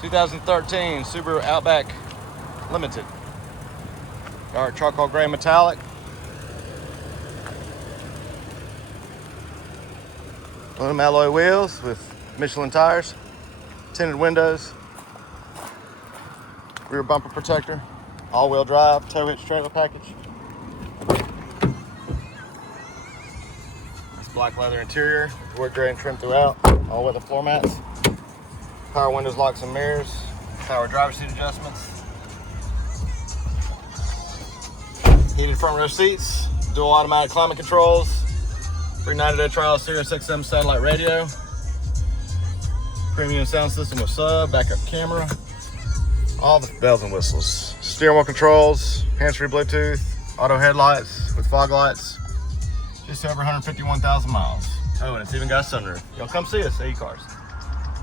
2013 Subaru Outback Limited. Dark charcoal gray metallic. Aluminum alloy wheels with Michelin tires. Tinted windows. Rear bumper protector. All-wheel drive, tow hitch trailer package. This black leather interior. Wood grain trim throughout. All weather floor mats. Power windows, locks and mirrors. Power driver seat adjustments. Heated front row seats. Dual automatic climate controls. Free 90-day trial Sirius XM satellite radio. Premium sound system with sub, backup camera. All the bells and whistles. Steering wheel controls, hands-free Bluetooth, auto headlights with fog lights. Just over 151,000 miles. Oh, and it's even got a sunroof. Y'all come see us, AE Cars.